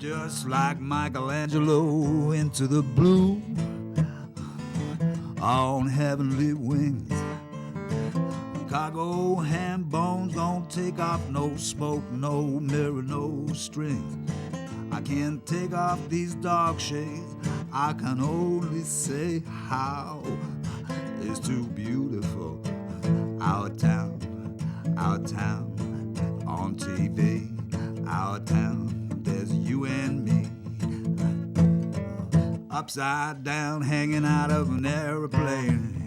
Just like Michelangelo into the blue on heavenly wings. Cargo ham bones don't take off, no smoke, no mirror, no strings. I can't take off these dark shades. I can only say how it's too beautiful. Our town on TV. Our town, there's you and me. Upside down, hanging out of an airplane.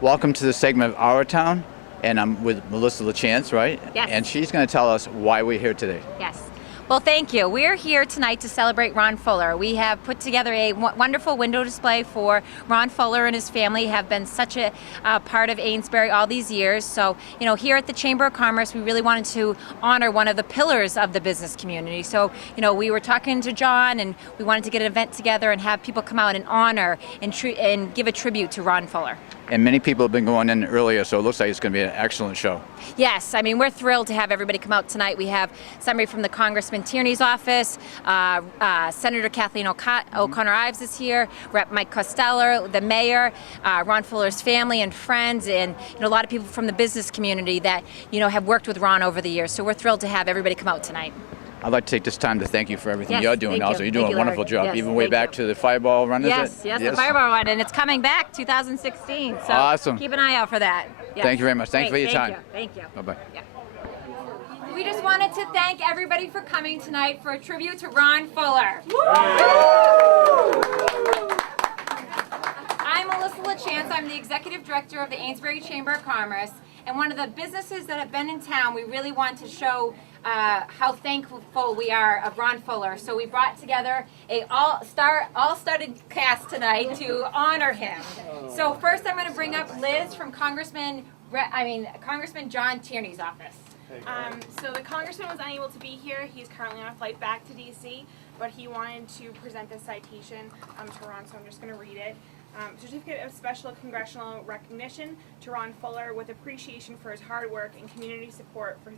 Welcome to the segment of Our Town, and I'm with Melissa LaChance, right? Yes. And she's going to tell us why we're here today. Yes. Well, thank you. We're here tonight to celebrate Ron Fuller. We have put together a wonderful window display for Ron Fuller and his family. Have been such a part of Amesbury all these years. So, here at the Chamber of Commerce, we really wanted to honor one of the pillars of the business community. So, we were talking to John, and we wanted to get an event together and have people come out and honor and give a tribute to Ron Fuller. And many people have been going in earlier, so it looks like it's going to be an excellent show. Yes, I mean, we're thrilled to have everybody come out tonight. We have somebody from the Congressman Tierney's office, Senator Kathleen O'Connor Ives is here, Rep. Mike Costello, the mayor, Ron Fuller's family and friends, and a lot of people from the business community that have worked with Ron over the years. So we're thrilled to have everybody come out tonight. I'd like to take this time to thank you for everything you're doing. Also, you're doing a wonderful job, yes, even way back to the Fireball run, yes, is it? Yes, the Fireball run, and it's coming back 2016. So awesome. Keep an eye out for that. Yes. Thank you very much. Thanks for your time. Thank you. Bye-bye. Yeah. We just wanted to thank everybody for coming tonight for a tribute to Ron Fuller. I'm Melissa LaChance. I'm the Executive Director of the Amesbury Chamber of Commerce. And one of the businesses that have been in town, we really want to show how thankful we are of Ron Fuller. So we brought together a all-studded cast tonight to honor him. So first I'm going to bring up Liz from Congressman John Tierney's office. So the congressman was unable to be here. He's currently on a flight back to D.C., but he wanted to present this citation to Ron, so I'm just going to read it. Certificate of Special Congressional Recognition to Ron Fuller with appreciation for his hard work and community support for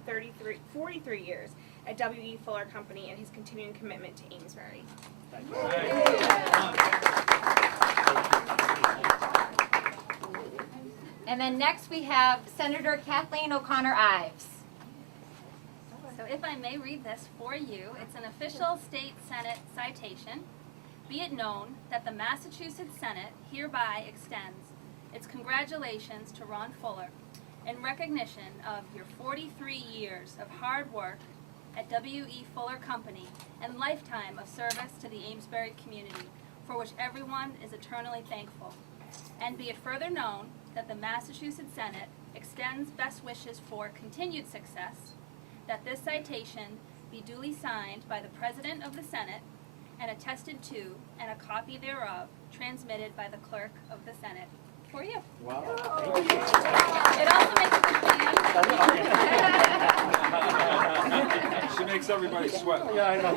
43 years at W.E. Fuller Company and his continuing commitment to Amesbury. And then next we have Senator Kathleen O'Connor Ives. So if I may read this for you, it's an official state Senate citation. Be it known that the Massachusetts Senate hereby extends its congratulations to Ron Fuller in recognition of your 43 years of hard work at W.E. Fuller Company and lifetime of service to the Amesbury community, for which everyone is eternally thankful. And be it further known that the Massachusetts Senate extends best wishes for continued success, that this citation be duly signed by the President of the Senate and attested to, and a copy thereof transmitted by the Clerk of the Senate for you. Wow. It also makes a good fan. She makes everybody sweat. Yeah, I know.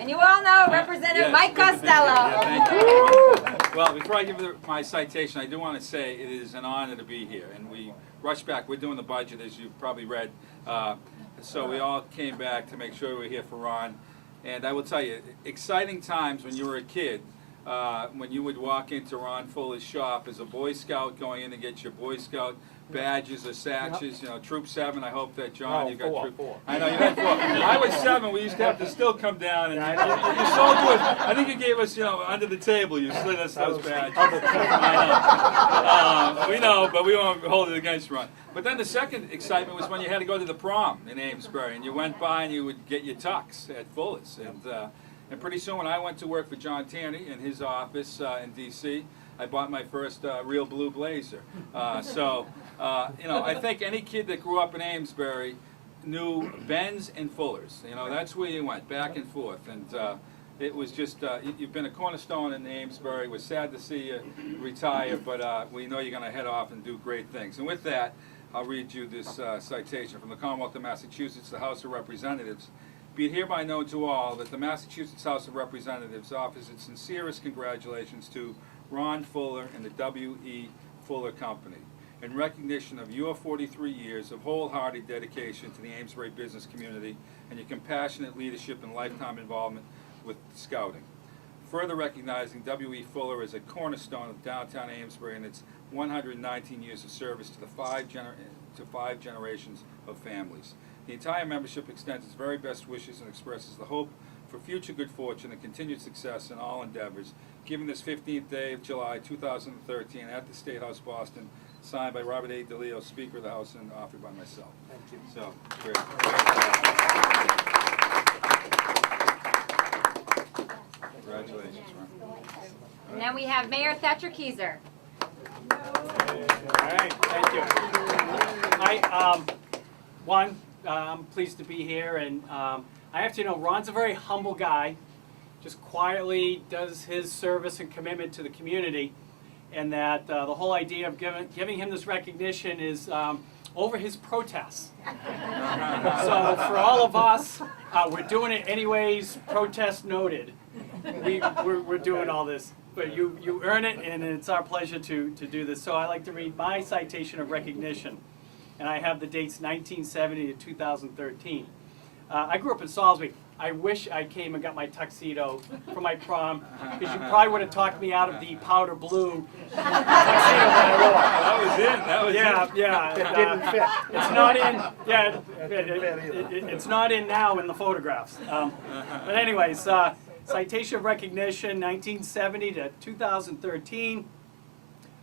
And you all know Representative Mike Costello. Yeah, thank you. Well, before I give my citation, I do want to say it is an honor to be here. And we rushed back. We're doing the budget, as you've probably read. So we all came back to make sure we were here for Ron. And I will tell you, exciting times when you were a kid, when you would walk into Ron Fuller's shop as a Boy Scout going in to get your Boy Scout badges or sashes, you know, Troop 7. I hope that, John, No, you got Troop 4. I know, you had 4. I was 7. We used to have to still come down, and you sold to us. I think you gave us, you know, under the table, you slid us those badges. I know. We know, but we won't hold it against Ron. But then the second excitement was when you had to go to the prom in Amesbury, and you went by and you would get your tux at Fuller's. And pretty soon when I went to work for John Tanny in his office in D.C., I bought my first real blue blazer. You know, I think any kid that grew up in Amesbury knew Ben's and Fuller's. You know, that's where you went, back and forth. And it was just, you've been a cornerstone in Amesbury. We're sad to see you retire, but we know you're going to head off and do great things. And with that, I'll read you this citation from the Commonwealth of Massachusetts, the House of Representatives. Be it hereby known to all that the Massachusetts House of Representatives offers its sincerest congratulations to Ron Fuller and the W.E. Fuller Company in recognition of your 43 years of wholehearted dedication to the Amesbury business community and your compassionate leadership and lifetime involvement with Scouting. Further recognizing W.E. Fuller as a cornerstone of downtown Amesbury and its 119 years of service to the five generations of families. The entire membership extends its very best wishes and expresses the hope for future good fortune and continued success in all endeavors, given this 15th day of July 2013 at the State House, Boston, signed by Robert A. DeLeo, Speaker of the House, and offered by myself. Thank you. So, great. Congratulations, Ron. And then we have Mayor Thatcher Keyser. All right, thank you. I'm pleased to be here, and I have to know Ron's a very humble guy, just quietly does his service and commitment to the community, and that the whole idea of giving him this recognition is over his protests. So for all of us, we're doing it anyways, protest noted. We're doing all this. But you earn it, and it's our pleasure to do this. So I like to read my citation of recognition. And I have the dates 1970 to 2013. I grew up in Salisbury. I wish I came and got my tuxedo for my prom, because you probably would have talked me out of the powder blue tuxedo that I wore. That was it. Yeah. It didn't fit. It's not in. Yeah, it's not in now in the photographs. But anyways, citation of recognition, 1970 to 2013.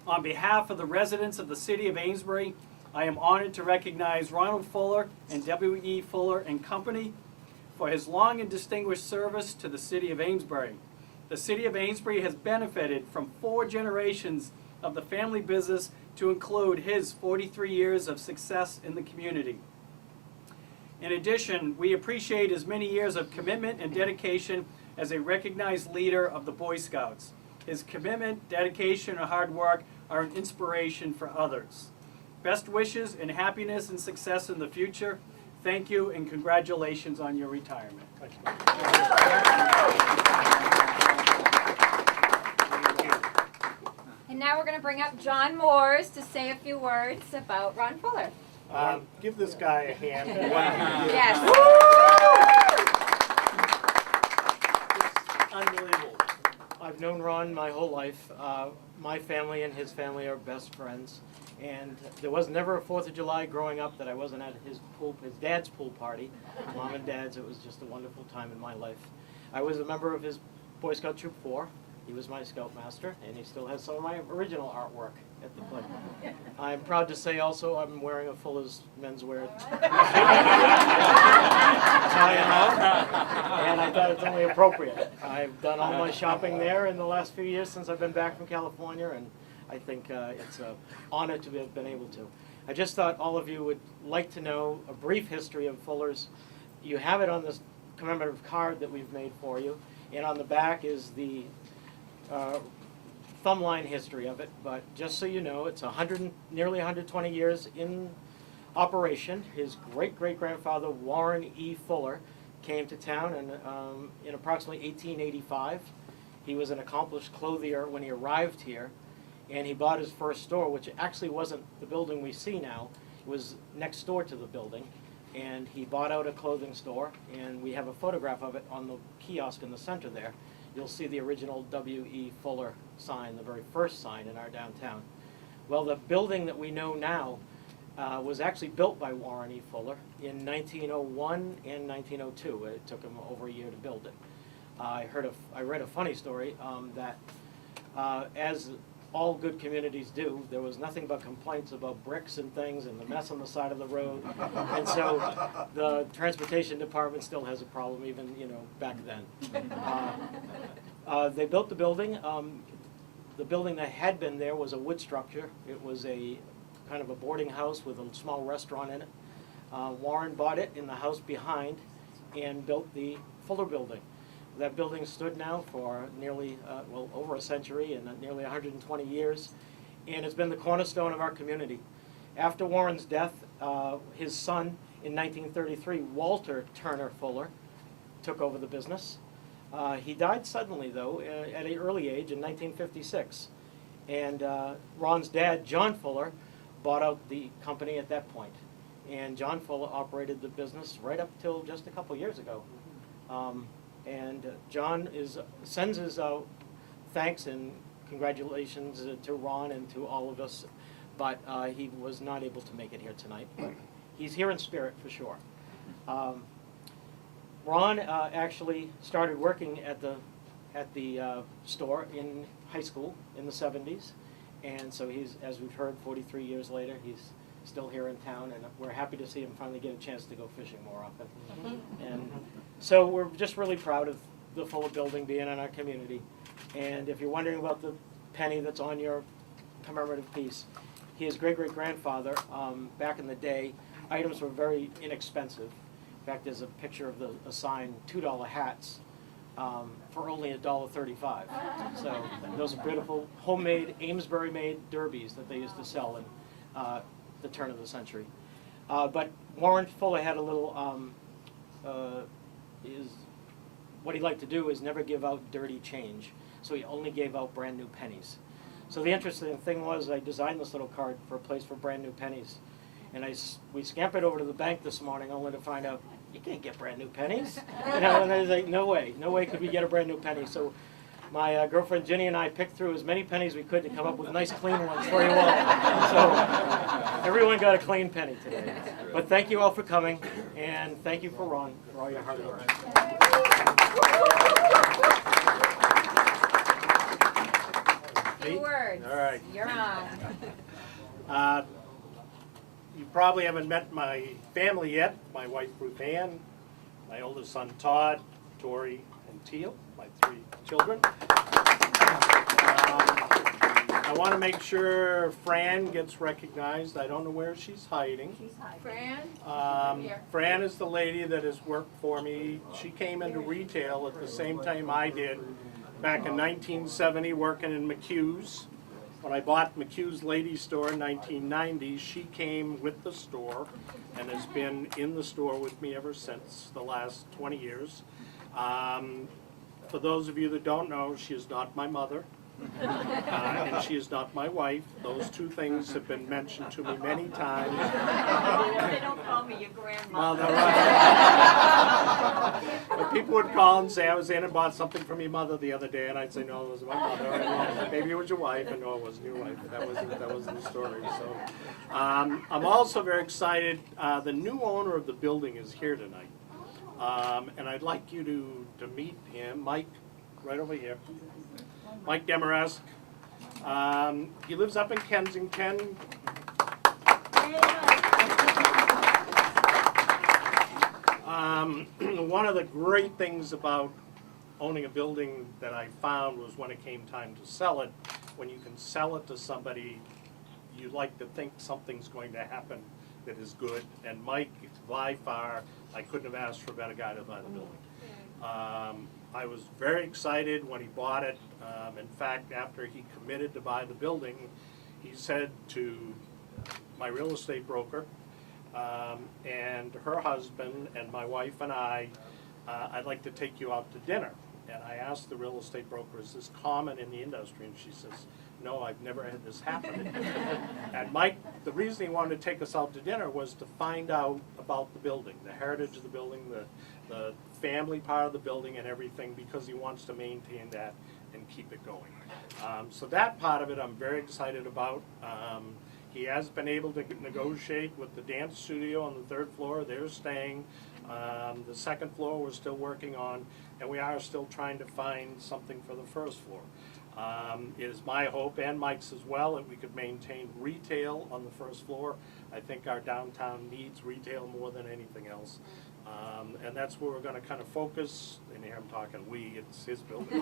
On behalf of the residents of the city of Amesbury, I am honored to recognize Ronald Fuller and W.E. Fuller and Company for his long and distinguished service to the city of Amesbury. The city of Amesbury has benefited from 4 generations of the family business, to include his 43 years of success in the community. In addition, we appreciate his many years of commitment and dedication as a recognized leader of the Boy Scouts. His commitment, dedication, and hard work are an inspiration for others. Best wishes and happiness and success in the future. Thank you and congratulations on your retirement. And now we're going to bring up John Mooers to say a few words about Ron Fuller. Give this guy a hand. Yes. It's unbelievable. I've known Ron my whole life. My family and his family are best friends. And there was never a 4th of July growing up that I wasn't at his dad's pool party, Mom and Dad's. It was just a wonderful time in my life. I was a member of his Boy Scout Troop 4. He was my scoutmaster, and he still has some of my original artwork at the play. I'm proud to say also I'm wearing a Fuller's menswear Italian out, and I thought it's only appropriate. I've done all my shopping there in the last few years since I've been back from California, and I think it's an honor to have been able to. I just thought all of you would like to know a brief history of Fuller's. You have it on this commemorative card that we've made for you, and on the back is the thumbline history of it. But just so you know, it's nearly 120 years in operation. His great-great-grandfather, Warren E. Fuller, came to town in approximately 1885. He was an accomplished clothier when he arrived here, and he bought his first store, which actually wasn't the building we see now. It was next door to the building, and he bought out a clothing store, and we have a photograph of it on the kiosk in the center there. You'll see the original W.E. Fuller sign, the very first sign in our downtown. Well, the building that we know now was actually built by Warren E. Fuller in 1901 and 1902. It took him over a year to build it. I read a funny story that as all good communities do, there was nothing but complaints about bricks and things and the mess on the side of the road. And so the transportation department still has a problem even, back then. They built the building. The building that had been there was a wood structure. It was a kind of a boarding house with a small restaurant in it. Warren bought it in the house behind and built the Fuller building. That building stood now for nearly, over a century and nearly 120 years, and it's been the cornerstone of our community. After Warren's death, his son, in 1933, Walter Turner Fuller, took over the business. He died suddenly, though, at an early age in 1956, and Ron's dad, John Fuller, bought out the company at that point, and John Fuller operated the business right up till just a couple years ago. And John sends his thanks and congratulations to Ron and to all of us, but he was not able to make it here tonight. But he's here in spirit for sure. Ron actually started working at the store in high school in the 70s, and so he's, as we've heard, 43 years later, he's still here in town, and we're happy to see him finally get a chance to go fishing more often. And so we're just really proud of the Fuller building being in our community. And if you're wondering about the penny that's on your commemorative piece, his great-great-grandfather, back in the day, items were very inexpensive. In fact, there's a picture of a sign, $2 hats, for only $1.35. So those are beautiful, homemade, Amesbury-made derbies that they used to sell in the turn of the century. But Warren Fuller had a little, what he liked to do is never give out dirty change. So he only gave out brand new pennies. So the interesting thing was I designed this little card for a place for brand new pennies. And we scampered over to the bank this morning only to find out, you can't get brand new pennies. And I was like, no way could we get a brand new penny. So my girlfriend Ginny and I picked through as many pennies we could to come up with nice clean ones for you all. So everyone got a clean penny today. But thank you all for coming, and thank you for Ron for all your hard work. Few words. All right. You're on. You probably haven't met my family yet. My wife Ruth Ann, my oldest son Todd, Tori, and Teal, my 3 children. I want to make sure Fran gets recognized. I don't know where she's hiding. She's hiding. Fran is the lady that has worked for me. She came into retail at the same time I did back in 1970, working in McHugh's. When I bought McHugh's Ladies Store in 1990, she came with the store and has been in the store with me ever since, the last 20 years. For those of you that don't know, she is not my mother, and she is not my wife. Those 2 things have been mentioned to me many times. They don't call me your grandmother. Well, right. But people would call and say, I was in and bought something from your mother the other day, and I'd say, no, it was my mother. And, well, maybe it was your wife, and no, it wasn't your wife. That wasn't the story. So, I'm also very excited. The new owner of the building is here tonight, and I'd like you to meet him, Mike, right over here. Mike Demarest. He lives up in Kensington. One of the great things about owning a building that I found was when it came time to sell it, when you can sell it to somebody, you like to think something's going to happen that is good. And Mike, by far, I couldn't have asked for a better guy to buy the building. I was very excited when he bought it. In fact, after he committed to buy the building, he said to my real estate broker and her husband and my wife and I'd like to take you out to dinner. And I asked the real estate broker, is this common in the industry? And she says, no, I've never had this happen. And Mike, the reason he wanted to take us out to dinner was to find out about the building, the heritage of the building, the family part of the building and everything, because he wants to maintain that and keep it going. So that part of it I'm very excited about. He has been able to negotiate with the dance studio on the 3rd floor. They're staying. The 2nd floor we're still working on, and we are still trying to find something for the 1st floor. It is my hope, and Mike's as well, that we could maintain retail on the 1st floor. I think our downtown needs retail more than anything else. And that's where we're going to kind of focus. And here I'm talking we, it's his building.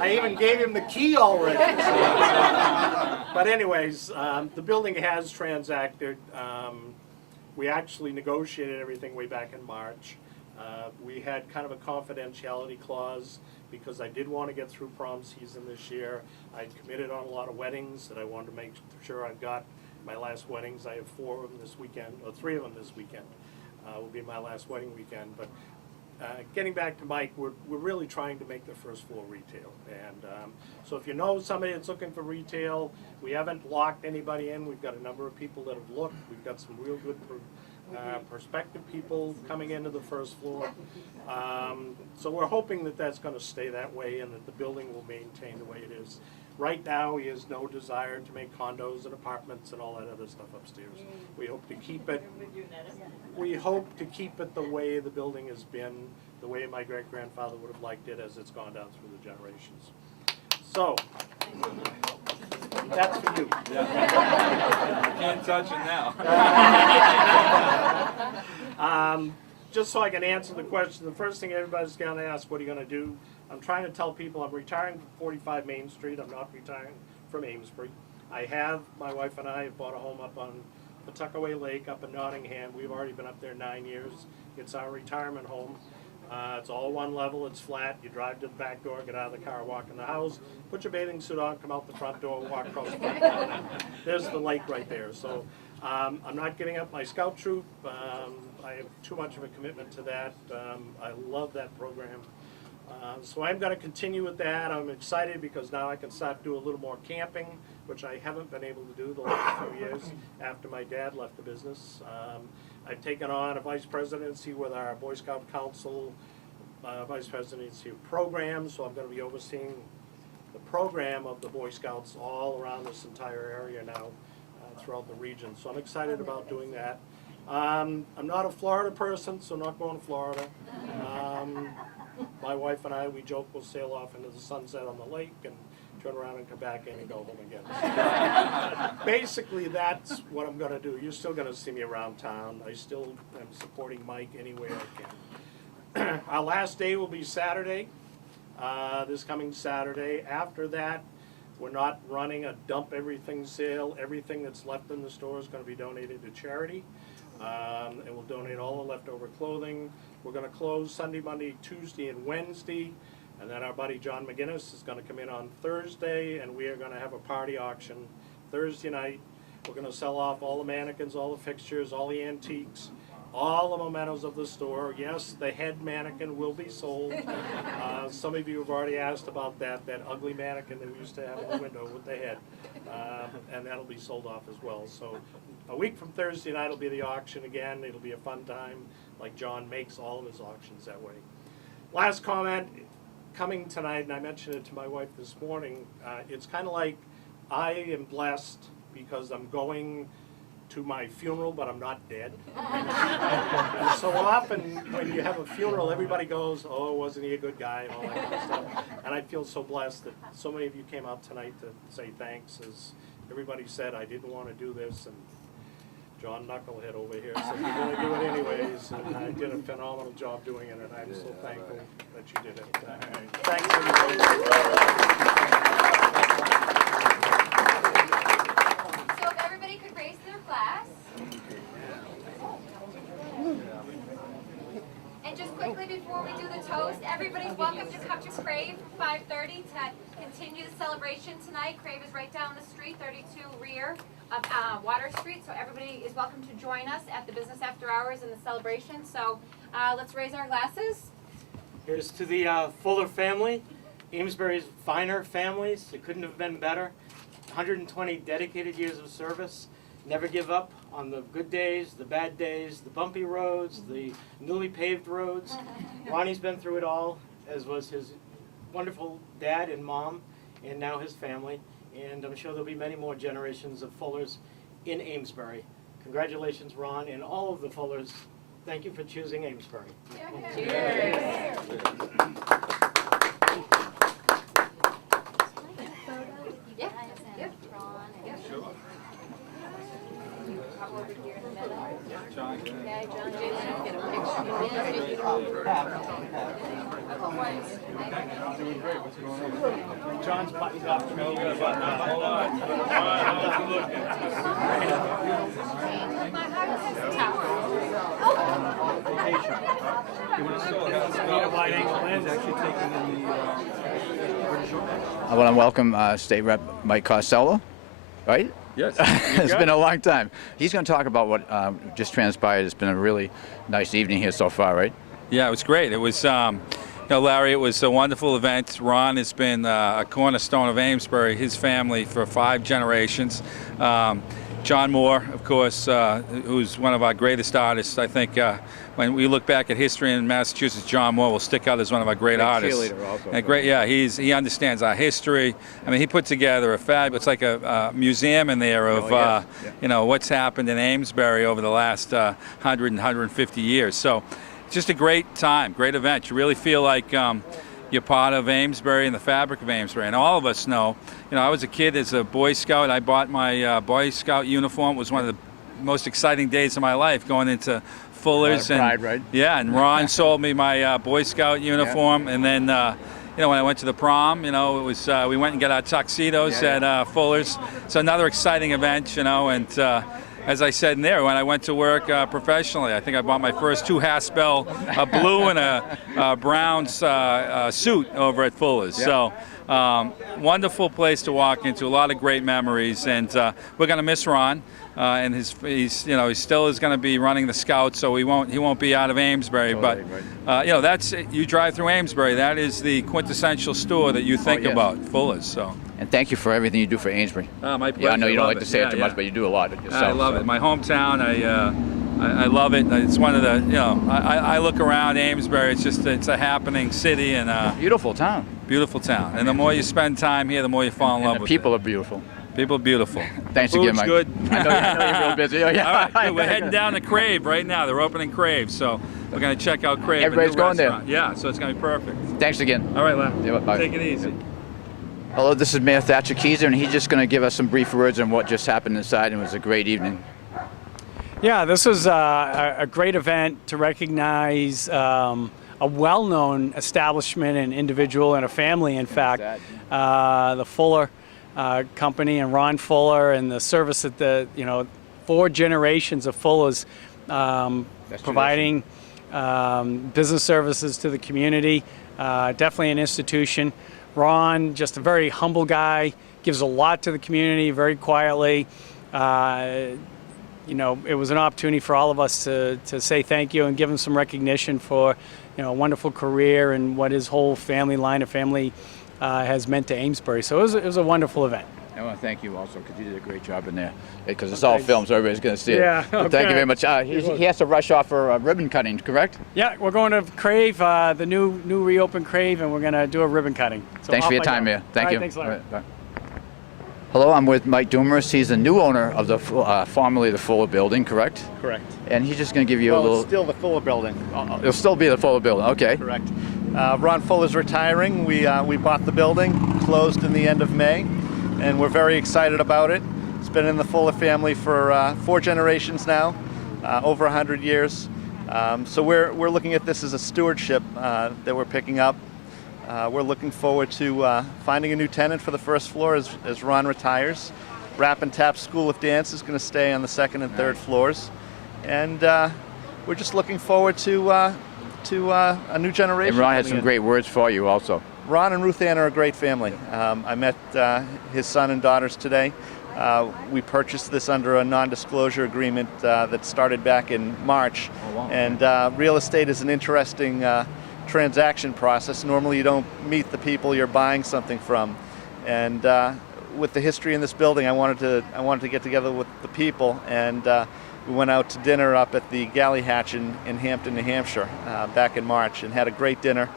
I even gave him the key already. But anyways, the building has transacted. We actually negotiated everything way back in March. We had kind of a confidentiality clause because I did want to get through prom season this year. I committed on a lot of weddings that I wanted to make sure I got my last weddings. I have 4 of them this weekend, or 3 of them this weekend. Will be my last wedding weekend. But getting back to Mike, we're really trying to make the 1st floor retail. And so if you know somebody that's looking for retail, we haven't locked anybody in. We've got a number of people that have looked. We've got some real good prospective people coming into the 1st floor. So we're hoping that that's going to stay that way and that the building will maintain the way it is. Right now, he has no desire to make condos and apartments and all that other stuff upstairs. We hope to keep it. We hope to keep it the way the building has been, the way my great-grandfather would have liked it as it's gone down through the generations. So, that's for you. Yeah. Can't touch it now. Just so I can answer the question, the first thing everybody's going to ask, what are you going to do? I'm trying to tell people I'm retiring from 45 Main Street. I'm not retiring from Amesbury. My wife and I have bought a home up on Pawtuckaway Lake up in Nottingham. We've already been up there 9 years. It's our retirement home. It's all one level, it's flat. You drive to the back door, get out of the car, walk in the house, put your bathing suit on, come out the front door, walk across the front lawn. There's the lake right there. So I'm not giving up my scout troop. I have too much of a commitment to that. I love that program. So I'm going to continue with that. I'm excited because now I can start to do a little more camping, which I haven't been able to do the last few years after my dad left the business. I've taken on a vice presidency with our Boy Scout Council, vice presidency of programs, so I'm going to be overseeing the program of the Boy Scouts all around this entire area now, throughout the region. So I'm excited about doing that. I'm not a Florida person, so I'm not going to Florida. My wife and I, we joke we'll sail off into the sunset on the lake and turn around and come back in and go home again. Basically, that's what I'm going to do. You're still going to see me around town. I still am supporting Mike any way I can. Our last day will be Saturday, this coming Saturday. After that, we're not running a dump everything sale. Everything that's left in the store is going to be donated to charity. And we'll donate all the leftover clothing. We're going to close Sunday, Monday, Tuesday, and Wednesday. And then our buddy John McGinnis is going to come in on Thursday, and we are going to have a party auction Thursday night. We're going to sell off all the mannequins, all the fixtures, all the antiques, all the mementos of the store. Yes, the head mannequin will be sold. Some of you have already asked about that ugly mannequin that we used to have in the window with the head. And that'll be sold off as well. So a week from Thursday night will be the auction again. It'll be a fun time, like John makes all of his auctions that way. Last comment, coming tonight, and I mentioned it to my wife this morning, it's kind of like I am blessed because I'm going to my funeral, but I'm not dead. And so often when you have a funeral, everybody goes, oh, wasn't he a good guy, and all that kind of stuff. And I feel so blessed that so many of you came out tonight to say thanks. As everybody said, I didn't want to do this, and John Knucklehead over here said you're going to do it anyways, and I did a phenomenal job doing it, and I'm so thankful that you did it. Thanks, everybody. So if everybody could raise their glass. And just quickly before we do the toast, everybody's welcome to come to Crave for 5:30 to continue the celebration tonight. Crave is right down the street, 32 rear of Water Street, so everybody is welcome to join us at the business after hours in the celebration. So let's raise our glasses. Here's to the Fuller family, Amesbury's finer families. It couldn't have been better. 120 dedicated years of service. Never give up on the good days, the bad days, the bumpy roads, the newly paved roads. Ronnie's been through it all, as was his wonderful dad and mom, and now his family. And I'm sure there'll be many more generations of Fullers in Amesbury. Congratulations, Ron, and all of the Fullers. Thank you for choosing Amesbury. Cheers. Yeah. Sure. Okay, John, Jason, get a picture. John's buttoned up. Hold on. I want to welcome State Rep Mike Costello, right? Yes. It's been a long time. He's going to talk about what just transpired. It's been a really nice evening here so far, right? Yeah, it was great. It was, Larry, it was a wonderful event. Ron has been a cornerstone of Amesbury, his family, for 5 generations. John Moore, of course, who's one of our greatest artists. I think when we look back at history in Massachusetts, John Moore will stick out as one of our great artists. Cheerleader also. And great, yeah, he understands our history. I mean, he put together a fabulous, it's like a museum in there of, what's happened in Amesbury over the last 100 and 150 years. So just a great time, great event. You really feel like you're part of Amesbury and the fabric of Amesbury. And all of us know, I was a kid as a Boy Scout. I bought my Boy Scout uniform. It was one of the most exciting days of my life, going into Fuller's. Pride, right? Yeah, and Ron sold me my Boy Scout uniform. Yeah. And then, when I went to the prom, it was we went and got our tuxedos at Fuller's. It's another exciting event, and as I said in there, when I went to work professionally, I think I bought my first 2 Haspel, a blue and a brown suit over at Fuller's. Yeah. So wonderful place to walk into, a lot of great memories, and we're going to miss Ron. And he still is going to be running the Scouts, so he won't be out of Amesbury. Totally, but right. That's you drive through Amesbury, that is the quintessential store that you think yes. about, Fuller's. So. And thank you for everything you do for Amesbury. My pleasure. Yeah, I know you don't like it. to say it too much, but you do a lot yourself. I love it. My hometown. I love it. It's one of the. I look around Amesbury. It's a happening city and beautiful town. Beautiful town. And the more you spend time here, the more you fall in love with it. People are beautiful. People are beautiful. Thanks Food's again, Mike. Good. I know you're real busy. Oh, yeah. All right, good. We're heading down to Crave right now. They're opening Crave, so we're going to check out Crave. Everybody's going there. Yeah, so it's going to be perfect. Thanks again. All right, Len. Yeah, bye. Take it easy. Hello, this is Mayor Thatcher Keyser, and he's just going to give us some brief words on what just happened inside, and it was a great evening. Yeah, this was a great event to recognize a well-known establishment and individual and a family, in fact, the Fuller company and Ron Fuller, and the service that the 4 generations of Fullers providing business services to the community. Definitely an institution. Ron, just a very humble guy, gives a lot to the community very quietly. It was an opportunity for all of us to say thank you and give him some recognition for a wonderful career and what his whole line of family has meant to Amesbury. So it was a wonderful event. I want to thank you also because you did a great job in there. Because it's all filmed, so everybody's going to see it. Yeah, But thank you very much. He has to rush off for ribbon cutting, correct? Yeah, we're going to Crave, the new reopened Crave, and we're going to do a ribbon cutting. So Thanks for your time, Mayor. Thank you. Thanks, Larry. All right, bye. Hello, I'm with Mike Mooers. He's the new owner of the formerly the Fuller building, correct? Correct. And he's just going to give you a little. It's still the Fuller building. It'll still be the Fuller building. Okay. Correct. Ron Fuller's retiring. We bought the building, closed in the end of May, and we're very excited about it. It's been in the Fuller family for 4 generations now, over 100 years. So we're looking at this as a stewardship that we're picking up. We're looking forward to finding a new tenant for the first floor as Ron retires. Rap and Tap School of Dance is going to stay on the 2nd and 3rd floors. And we're just looking forward to a new generation. And Ron had some great words for you also. Ron and Ruth Ann are a great family. I met his son and daughters today. We purchased this under a non-disclosure agreement that started back in March. Oh, wow. And real estate is an interesting transaction process. Normally you don't meet the people you're buying something from. And with the history in this building, I wanted to get together with the people, and we went out to dinner up at the Galley Hatch in Hampton, New Hampshire, back in March, and had a great dinner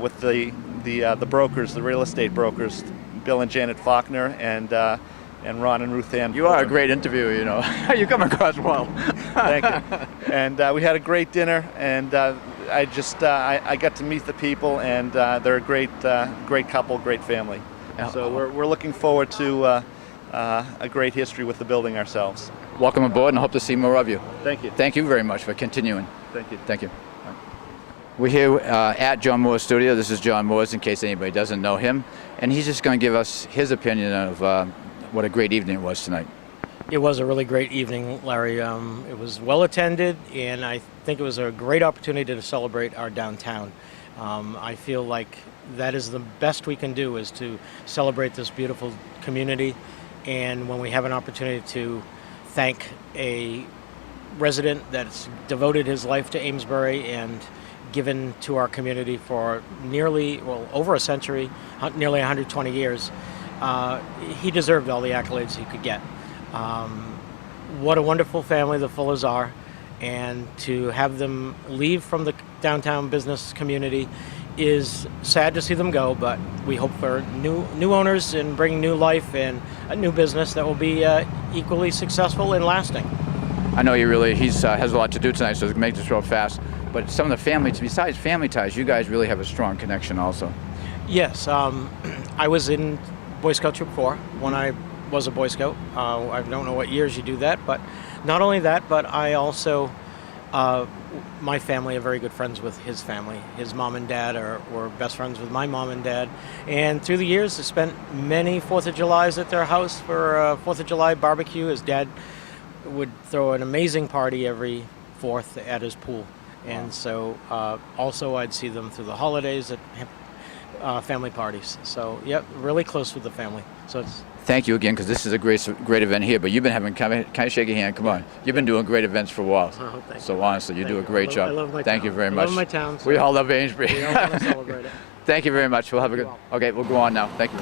with the brokers, the real estate brokers, Bill and Janet Faulkner, and Ron and Ruth Ann. You are a great interviewer, you know. You come across well. Thank you. And we had a great dinner, and I got to meet the people, and they're a great couple, great family. So we're looking forward to a great history with the building ourselves. Welcome aboard, and I hope to see more of you. Thank you. Thank you very much for continuing. Thank you. Thank you. We're here at John Mooers' studio. This is John Mooers, in case anybody doesn't know him, and he's just going to give us his opinion of what a great evening it was tonight. It was a really great evening, Larry. It was well attended, and I think it was a great opportunity to celebrate our downtown. I feel like that is the best we can do, is to celebrate this beautiful community, and when we have an opportunity to thank a resident that's devoted his life to Amesbury and given to our community for over a century, nearly 120 years, he deserved all the accolades he could get. What a wonderful family the Fullers are, and to have them leave from the downtown business community is sad to see them go, but we hope for new owners and bring new life and a new business that will be equally successful and lasting. I know he has a lot to do tonight, so make this real fast. But some of the family, besides family ties, you guys really have a strong connection also. Yes, I was in Boy Scout Troop 4 when I was a Boy Scout. I don't know what years you do that, but not only that, but I also, my family are very good friends with his family. His mom and dad were best friends with my mom and dad. And through the years, I spent many 4th of Julys at their house for a 4th of July barbecue. His dad would throw an amazing party every 4th at his pool. And so also I'd see them through the holidays at family parties. So, yep, really close with the family. So it's. Thank you again, because this is a great event here. But you've been having, can I shake your hand? Come on. You've been doing great events for a while. Oh, thank so you. honestly, you do a great job. I love my Thank town. you very much. I love my town. So we all love Amesbury. We all want to celebrate it. Thank you very much. We'll have a good. Okay, we'll go on now. Thank you.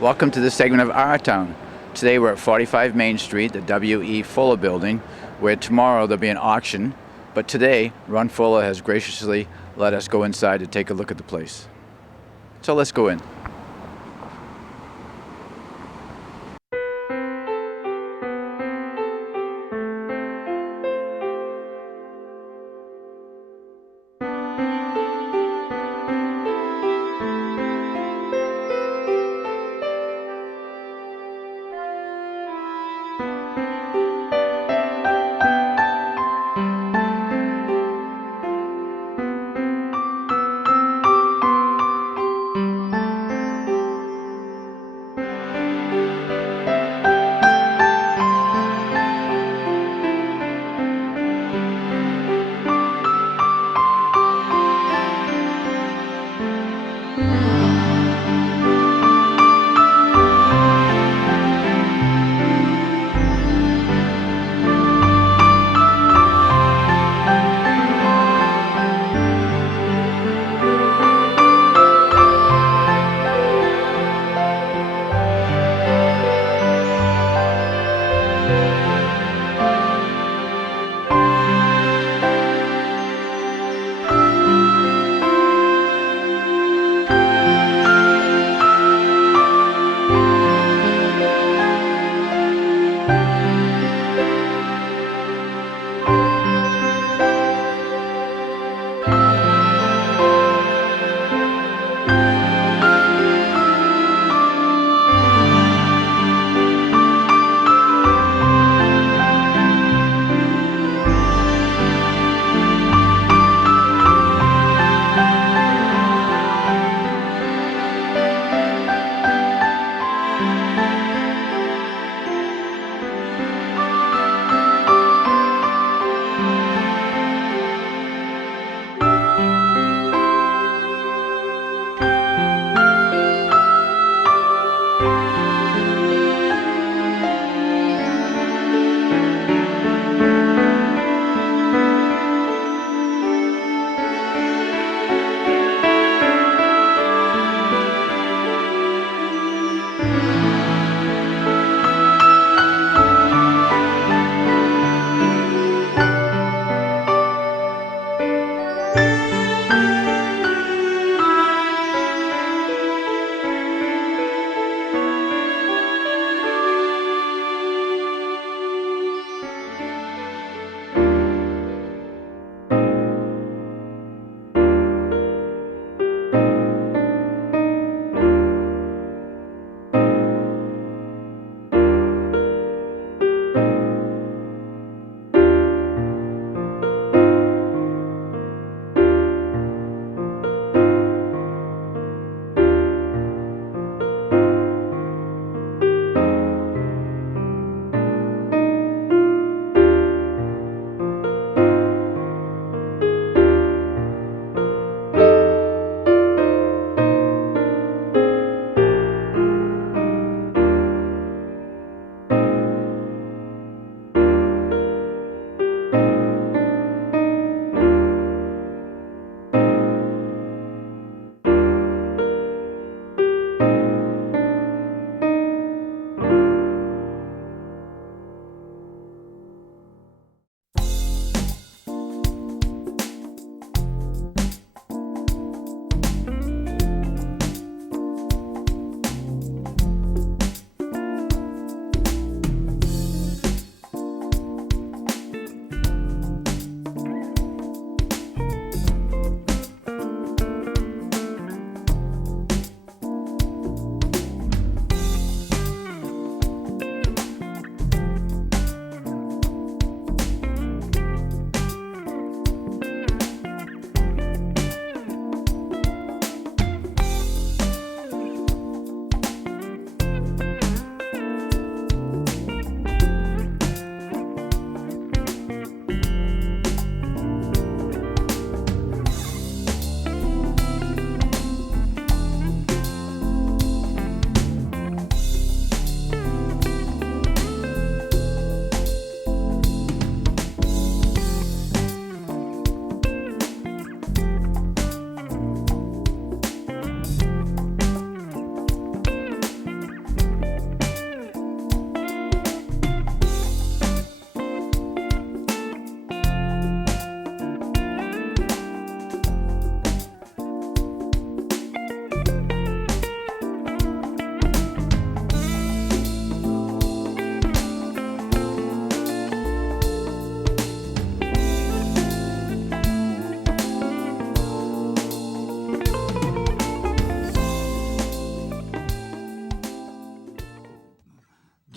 Welcome to this segment of Our Town. Today we're at 45 Main Street, the W.E. Fuller building, where tomorrow there'll be an auction. But today, Ron Fuller has graciously let us go inside to take a look at the place. So let's go in.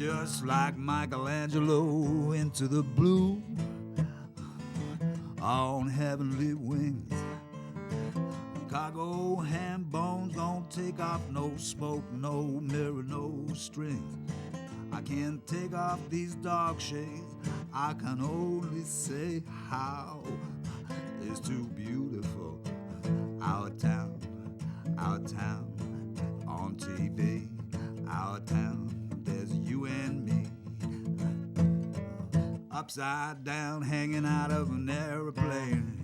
just like Michelangelo into the blue on heavenly wings. Cargo ham bones don't take off, no smoke, no mirror, no strings. I can't take off these dark shades. I can only say how it's too beautiful. Our town on TV. Our town, there's you and me. Upside down, hanging out of an airplane.